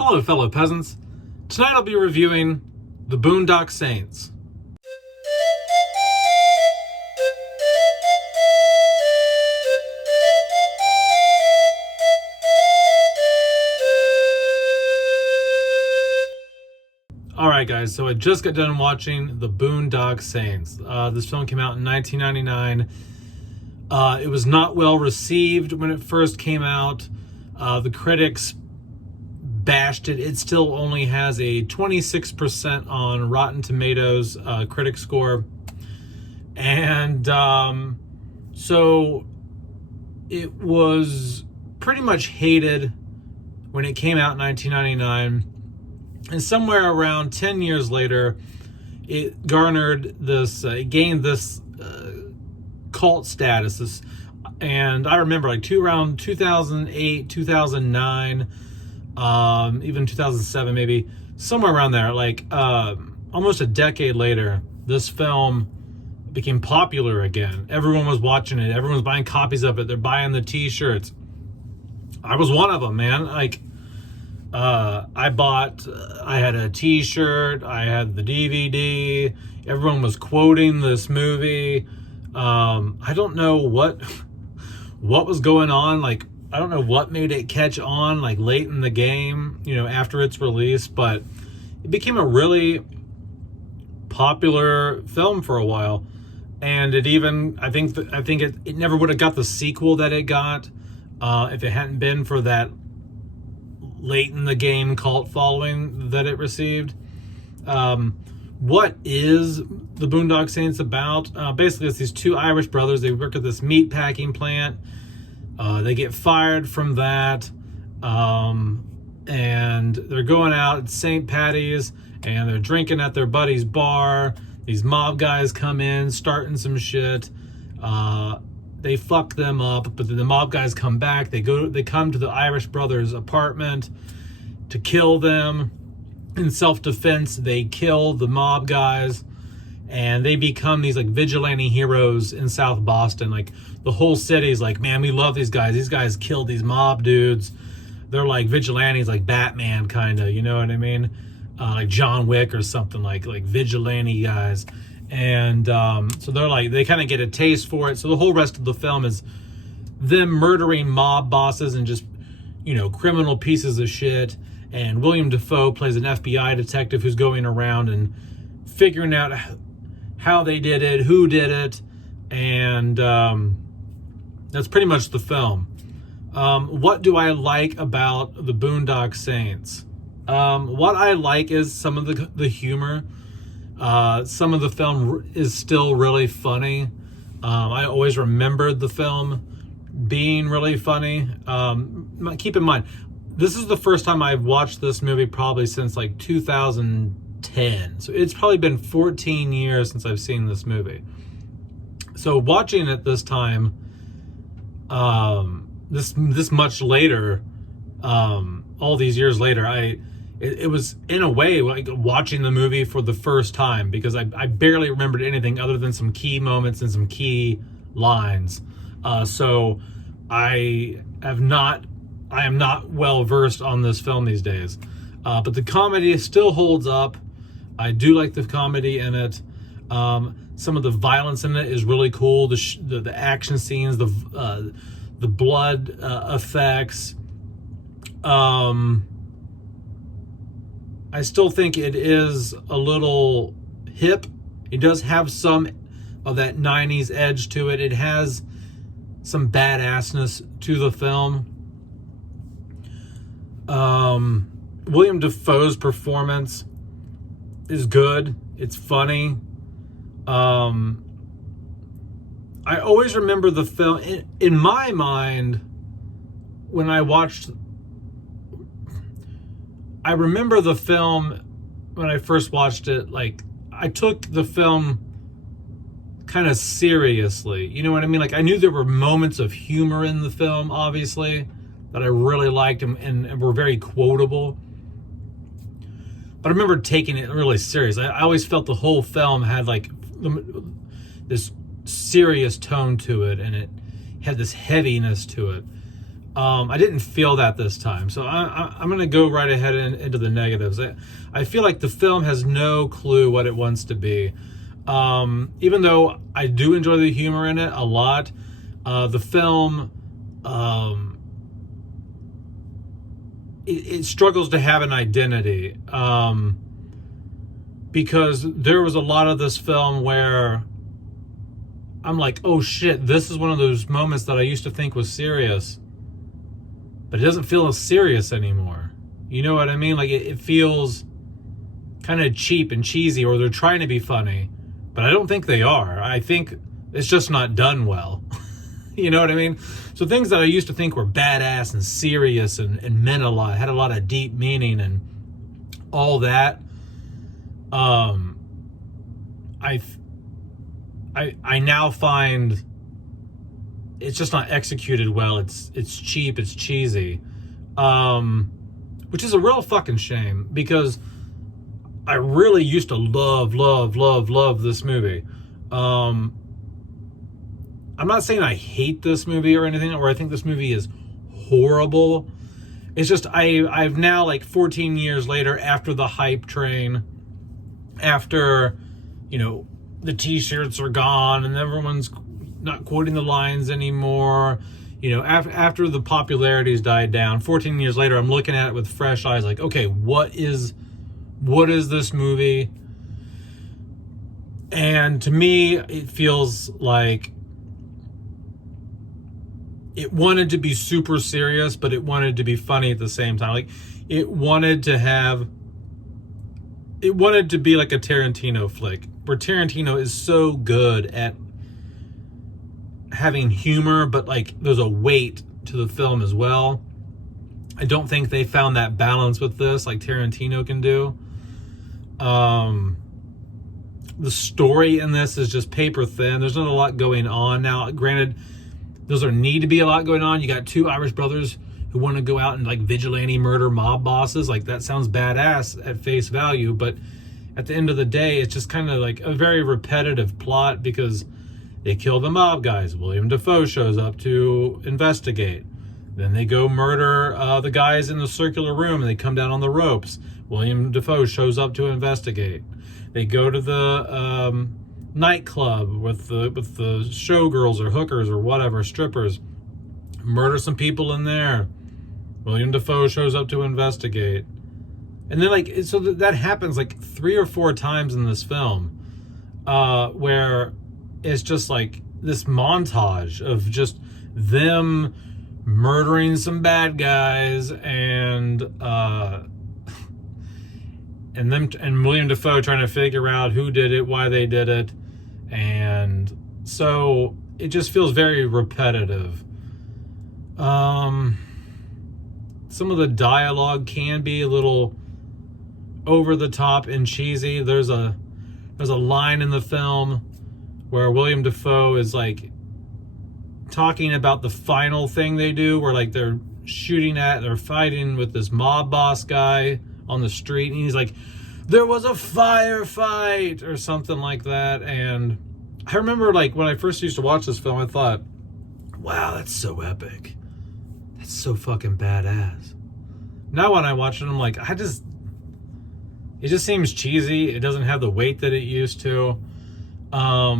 Hello, fellow peasants. Tonight I'll be reviewing the Boondock Saints. Alright guys, so I just got done watching the Boondock Saints. This film came out in 1999. It was not well received when it first came out. The critics bashed it. It still only has a 26% on Rotten Tomatoes critic score. And so it was pretty much hated when it came out in 1999. And somewhere around 10 years later, it garnered this, it gained this cult status. And I remember around 2008, 2009, even 2007 maybe, somewhere around there, almost a decade later, this film became popular again. Everyone was watching it. Everyone was buying copies of it. They're buying the t-shirts. I was one of them, man. I had a t-shirt, I had the DVD, everyone was quoting this movie. I don't know what was going on. I don't know what made it catch on late in the game, after its release, but it became a really popular film for a while. And it even, I think it never would have got the sequel that it got if it hadn't been for that late in the game cult following that it received. What is the Boondock Saints about? Basically, it's these two Irish brothers. They work at this meat packing plant. They get fired from that, and they're going out at St. Patty's, and they're drinking at their buddy's bar. These mob guys come in, starting some shit. They fuck them up, but then the mob guys come back. They come to the Irish brothers' apartment to kill them. In self-defense, they kill the mob guys, and they become these vigilante heroes in South Boston. The whole city's man, we love these guys. These guys killed these mob dudes. They're vigilantes, Batman kind of, you know what I mean? Like John Wick or something, like vigilante guys. And so they kind of get a taste for it. So the whole rest of the film is them murdering mob bosses and just, criminal pieces of shit. And William Dafoe plays an FBI detective who's going around and figuring out how they did it, who did it. And that's pretty much the film. What do I like about the Boondock Saints? What I like is some of the humor. Some of the film is still really funny. I always remembered the film being really funny. Keep in mind, this is the first time I've watched this movie probably since 2010. So it's probably been 14 years since I've seen this movie. So watching it this time, this much later, all these years later, it was in a way like watching the movie for the first time, because I barely remembered anything other than some key moments and some key lines. So I am not well versed on this film these days. But the comedy still holds up. I do like the comedy in it. Some of the violence in it is really cool. The action scenes, the blood effects. I still think it is a little hip. It does have some of that 90s edge to it. It has some badassness to the film. William Dafoe's performance is good. It's funny. I always remember the film, in my mind, when I watched, I remember the film when I first watched it, I took the film kind of seriously. You know what I mean? I knew there were moments of humor in the film, obviously, that I really liked and were very quotable. But I remember taking it really serious. I always felt the whole film had this serious tone to it, and it had this heaviness to it. I didn't feel that this time. So I'm going to go right ahead into the negatives. I feel like the film has no clue what it wants to be. Even though I do enjoy the humor in it a lot, the film, it struggles to have an identity. Because there was a lot of this film where I'm like, oh shit, this is one of those moments that I used to think was serious, but it doesn't feel as serious anymore. You know what I mean? Like it feels kind of cheap and cheesy, or they're trying to be funny, but I don't think they are. I think it's just not done well. You know what I mean? So things that I used to think were badass and serious and meant a lot, had a lot of deep meaning and all that, I now find it's just not executed well. It's cheap, it's cheesy, which is a real fucking shame, because I really used to love this movie. I'm not saying I hate this movie or anything, or I think this movie is horrible. It's just I've now, like 14 years later, after the hype train, after, you know, the t-shirts are gone and everyone's not quoting the lines anymore, you know, after the popularity's died down, 14 years later, I'm looking at it with fresh eyes, like, okay, what is this movie? And to me, it feels like it wanted to be super serious, but it wanted to be funny at the same time. Like it wanted to be like a Tarantino flick, where Tarantino is so good at having humor, but like there's a weight to the film as well. I don't think they found that balance with this like Tarantino can do. The story in this is just paper thin. There's not a lot going on. Now, granted, does there need to be a lot going on? You got two Irish brothers who want to go out and like vigilante murder mob bosses. Like that sounds badass at face value, but at the end of the day, it's just kind of like a very repetitive plot, because they kill the mob guys. William Dafoe shows up to investigate. Then they go murder the guys in the circular room, and they come down on the ropes. William Dafoe shows up to investigate. They go to the nightclub with the showgirls or hookers or whatever, strippers. Murder some people in there. William Dafoe shows up to investigate. And then like, so that happens like 3 or 4 times in this film, where it's just like this montage of just them murdering some bad guys and William Dafoe trying to figure out who did it, why they did it. And so it just feels very repetitive. Some of the dialogue can be a little over the top and cheesy. There's a line in the film where William Dafoe is like talking about the final thing they do, where like they're fighting with this mob boss guy on the street, and he's like, there was a firefight or something like that. And I remember like when I first used to watch this film, I thought, wow, that's so epic. That's so fucking badass. Now when I watch it, I'm like, it just seems cheesy. It doesn't have the weight that it used to. I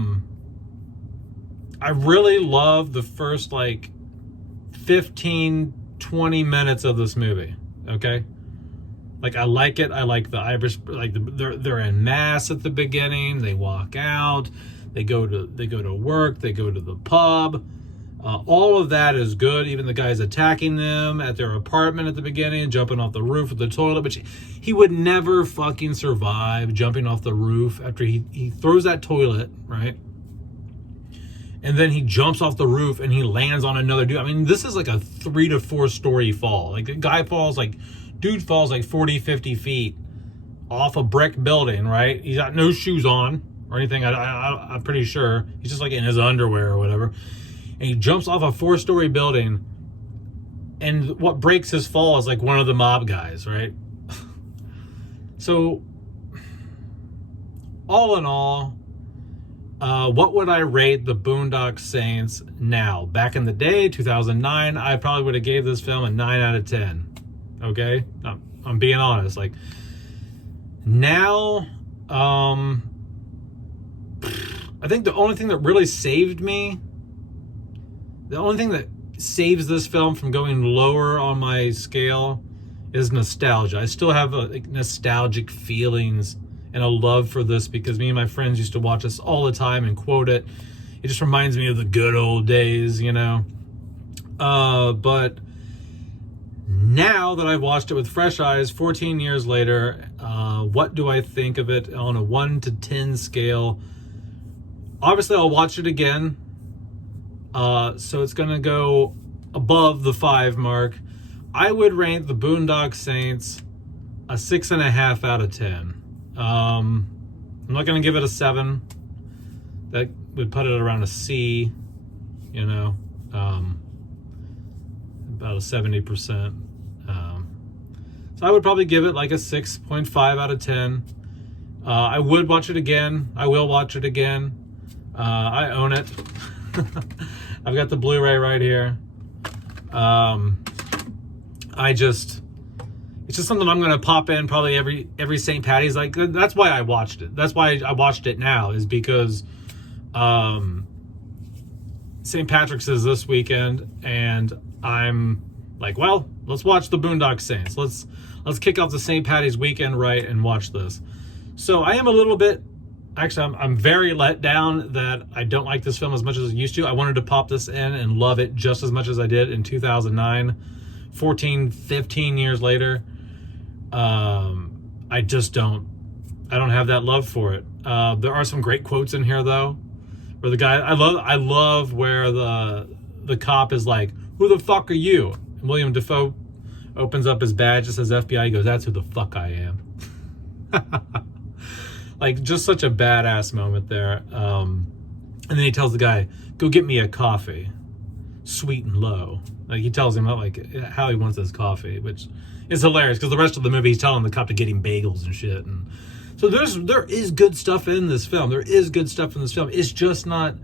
really love the first like 15, 20 minutes of this movie. Okay. Like I like it. I like the Irish, like they're en masse at the beginning. They walk out, they go to work, they go to the pub. All of that is good. Even the guys attacking them at their apartment at the beginning, jumping off the roof of the toilet. But he would never fucking survive jumping off the roof after he throws that toilet, right? And then he jumps off the roof and he lands on another dude. I mean, this is like a 3 to 4 story fall. Like dude falls like 40, 50 feet off a brick building, right? He's got no shoes on or anything. I'm pretty sure. He's just like in his underwear or whatever. And he jumps off a 4-story building. And what breaks his fall is like one of the mob guys, right? So, all in all, What would I rate the Boondock Saints now? Back in the day, 2009, I probably would have gave this film a 9 out of 10. Okay? I'm being honest. Like, now, I think the only thing that really saved me, the only thing that saves this film from going lower on my scale is nostalgia. I still have nostalgic feelings and a love for this because me and my friends used to watch this all the time and quote it. It just reminds me of the good old days, you know. But now that I've watched it with fresh eyes, 14 years later, what do I think of it on a 1 to 10 scale? Obviously, I'll watch it again. So it's going to go above the 5 mark. I would rank the Boondock Saints a 6.5 out of 10. I'm not going to give it a 7. That would put it around a C, you know, about a 70%. So I would probably give it like a 6.5 out of 10. I would watch it again. I will watch it again. I own it. I've got the Blu-ray right here. It's just something I'm going to pop in probably every St. Patty's. Like, that's why I watched it. That's why I watched it now, is because St. Patrick's is this weekend, and I'm like, well, let's watch the Boondock Saints. Let's kick off the St. Patty's weekend right and watch this. So I am a little bit, actually, I'm very let down that I don't like this film as much as I used to. I wanted to pop this in and love it just as much as I did in 2009, 14, 15 years later. I don't have that love for it. There are some great quotes in here though, where the guy, I love where the cop is like, "Who the fuck are you?" And William Dafoe opens up his badge, it says FBI, he goes, "That's who the fuck I am." Like, just such a badass moment there. And then he tells the guy, "Go get me a coffee, sweet and low." Like, he tells him like how he wants his coffee, which is hilarious because the rest of the movie he's telling the cop to get him bagels and shit. And so there is good stuff in this film. There is good stuff in this film. It's just not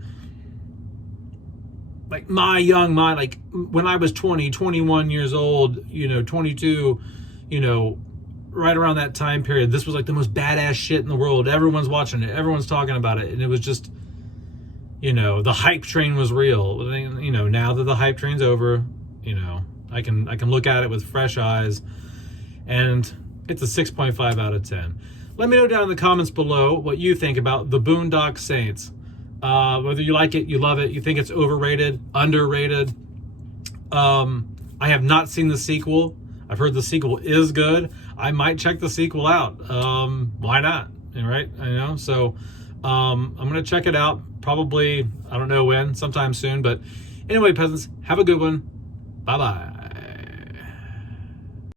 like my young mind, like when I was 20, 21 years old, you know, 22, you know, right around that time period, this was like the most badass shit in the world. Everyone's watching it. Everyone's talking about it. And it was just, you know, the hype train was real. You know, now that the hype train's over, you know, I can look at it with fresh eyes, and it's a 6.5 out of 10. Let me know down in the comments below what you think about the Boondock Saints. Whether you like it, you love it, you think it's overrated, underrated. I have not seen the sequel. I've heard the sequel is good. I might check the sequel out. Why not? Right? I know. So I'm going to check it out. Probably, I don't know when, sometime soon. But anyway, peasants, have a good one. Bye-bye.